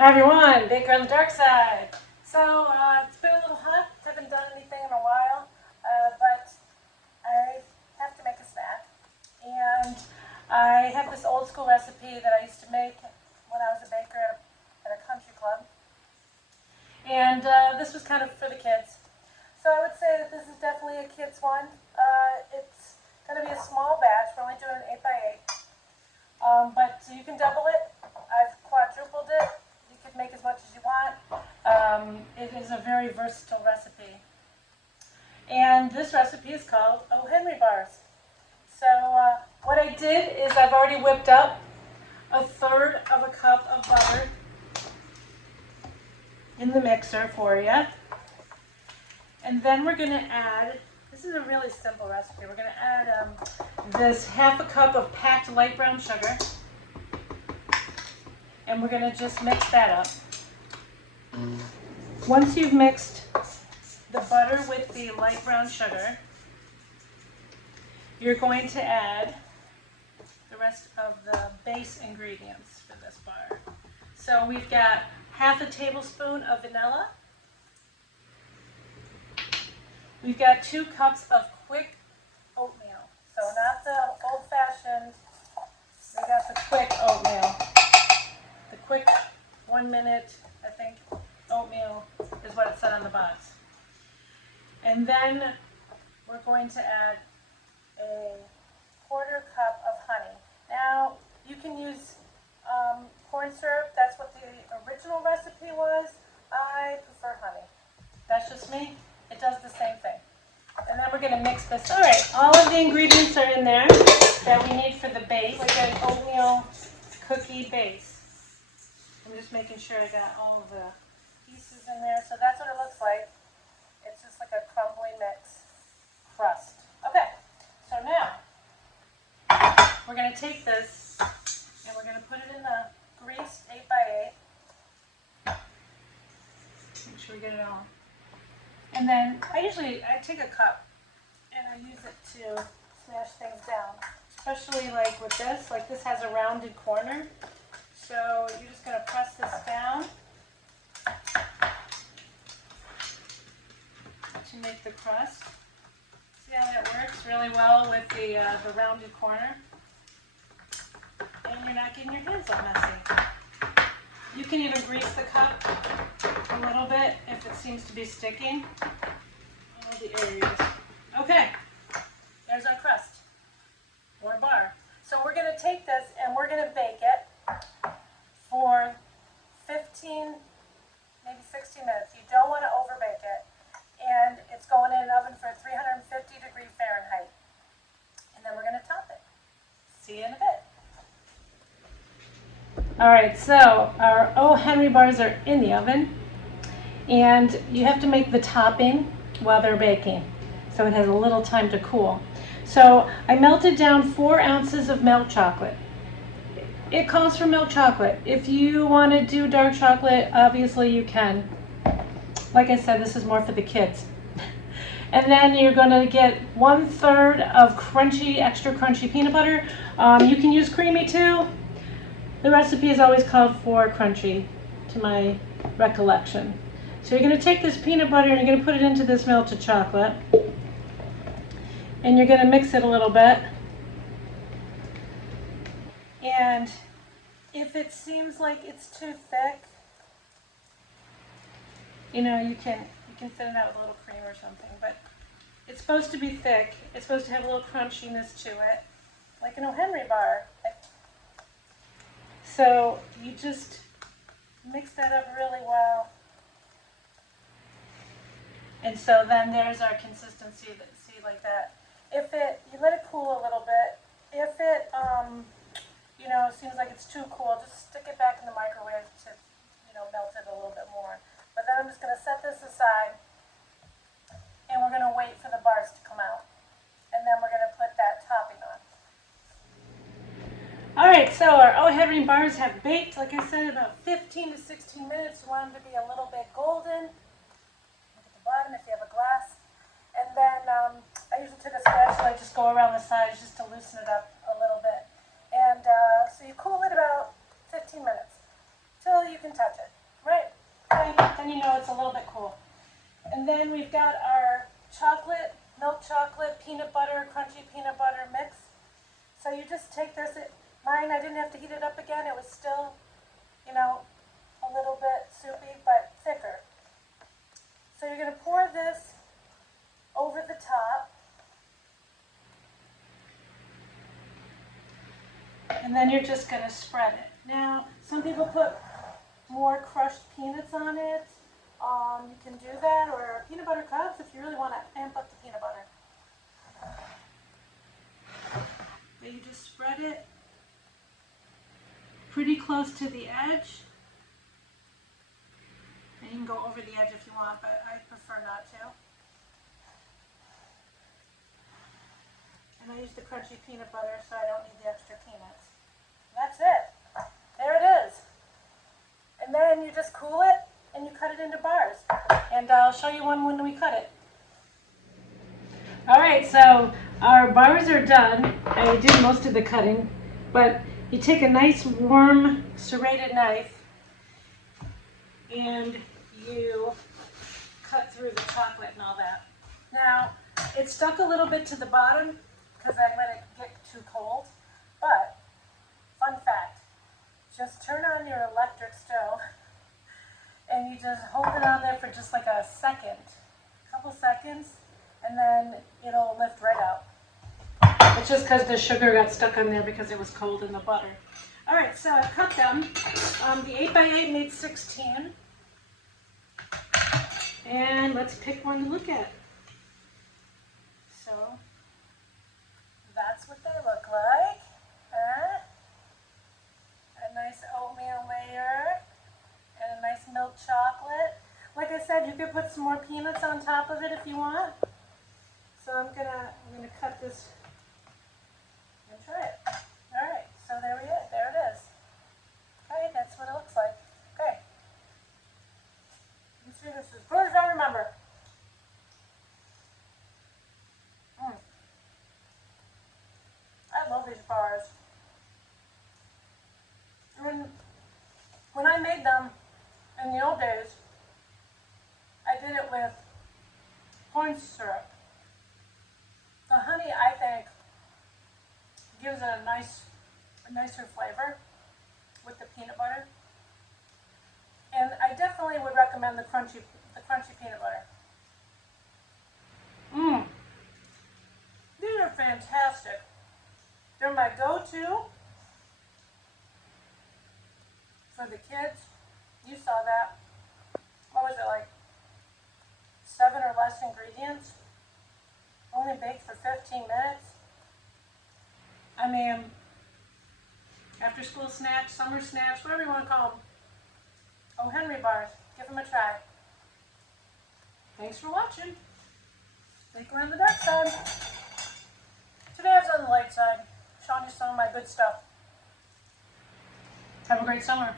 Hi everyone, Baker on the Dark Side. So it's been a little hot. Haven't done anything in a while, but I have to make a snack. And I have this old school recipe that I used to make when I was a baker at a country club. And this was kind of for the kids. So I would say that this is definitely a kid's one. It's going to be a small batch. We're only doing an 8 by 8. But you can double it. I've quadrupled it. You can make as much as you want. It is a very versatile recipe. And this recipe is called O. Henry bars. So what I did is I've already whipped up a third of a cup of butter in the mixer for you. And then we're going to add, this is a really simple recipe, we're going to add this half a cup of packed light brown sugar. And we're going to just mix that up. Once you've mixed the butter with the light brown sugar, you're going to add the rest of the base ingredients for this bar. So we've got half a tablespoon of vanilla. We've got 2 cups of quick oatmeal. So not the old-fashioned, we got the quick oatmeal. The quick 1 minute, I think, oatmeal is what it said on the box. And then we're going to add a 1/4 cup of honey. Now, you can use corn syrup. That's what the original recipe was. I prefer honey. That's just me. It does the same thing. And then we're going to mix this. All right, all of the ingredients are in there that we need for the base, like an oatmeal cookie base. I'm just making sure I got all of the pieces in there. So that's what it looks like. It's just like a crumbly mix crust. Okay, so now we're going to take this and we're going to put it in the greased 8 by 8. Make sure we get it all. And then I take a cup and I use it to smash things down. Especially like with this, like this has a rounded corner. So you're just going to press this down to make the crust. See how that works really well with the rounded corner? And you're not getting your hands all messy. You can even grease the cup a little bit if it seems to be sticking. All the areas. Okay, there's our crust or bar. So we're going to take this and we're going to bake it for 15, maybe 60 minutes. You don't want to overbake it. And it's going in an oven for 350 degree Fahrenheit. And then we're going to top it. See you in a bit. All right, so our O. Henry bars are in the oven. And you have to make the topping while they're baking. So it has a little time to cool. So I melted down 4 ounces of milk chocolate. It calls for milk chocolate. If you want to do dark chocolate, obviously you can. Like I said, this is more for the kids. And then you're going to get 1/3 of crunchy, extra crunchy peanut butter. You can use creamy too. The recipe is always called for crunchy, to my recollection. So you're going to take this peanut butter and you're going to put it into this melted chocolate. And you're going to mix it a little bit. And if it seems like it's too thick, you know, you can thin it out with a little cream or something. But it's supposed to be thick. It's supposed to have a little crunchiness to it, like an O. Henry bar. So you just mix that up really well. And so then there's our consistency, see, like that. If you let it cool a little bit. If it, you know, seems like it's too cool, just stick it back in the microwave to, you know, melt it a little bit more. But then I'm just going to set this aside, and we're going to wait for the bars to come out. And then we're going to put that topping on. All right, so our O. Henry bars have baked, like I said, about 15 to 16 minutes. You want them to be a little bit golden. Look at the bottom if you have a glass. And then I usually take a spatula, I just go around the sides just to loosen it up a little bit. And so you cool it about 15 minutes. till you can touch it, right? Okay, then you know it's a little bit cool. And then we've got our chocolate, milk chocolate, peanut butter, crunchy peanut butter mix. So you just take this, mine I didn't have to heat it up again, it was still, you know, a little bit soupy, but thicker. So you're going to pour this over the top. And then you're just going to spread it. Now, some people put more crushed peanuts on it. You can do that, or peanut butter cups if you really want to amp up the peanut butter. But you just spread it pretty close to the edge. And you can go over the edge if you want, but I prefer not to. And I use the crunchy peanut butter so I don't need the extra peanuts. That's it. There it is. And then you just cool it and you cut it into bars. And I'll show you one when we cut it. Alright, so our bars are done. I did most of the cutting, but you take a nice warm serrated knife and you cut through the chocolate and all that. Now, it stuck a little bit to the bottom because I let it get too cold, but fun fact, just turn on your electric stove and you just hold it on there for just like a second, a couple seconds, and then it'll lift right out. It's just because the sugar got stuck on there because it was cold in the butter. All right, so I cut them. The 8x8 made 16. And let's pick one to look at. So that's what they look like. A nice oatmeal layer and a nice milk chocolate. Like I said, you could put some more peanuts on top of it if you want. So I'm gonna cut this and try it. All right, so there it is. Okay, that's what it looks like. Okay. You see, this is good as I remember. I love these bars. When I made them in the old days, I did it with corn syrup. The honey, I think, gives it a nicer flavor with the peanut butter. And I definitely would recommend the crunchy peanut butter. These are fantastic. They're my go-to for the kids. You saw that. What was it, like 7 or less ingredients? Only baked for 15 minutes. I mean, after school snacks, summer snacks, whatever you want to call them. Oh, Henry bars. Give them a try. Thanks for watching. Think we're on the dark side. Today I was on the light side, showing you some of my good stuff. Have a great summer.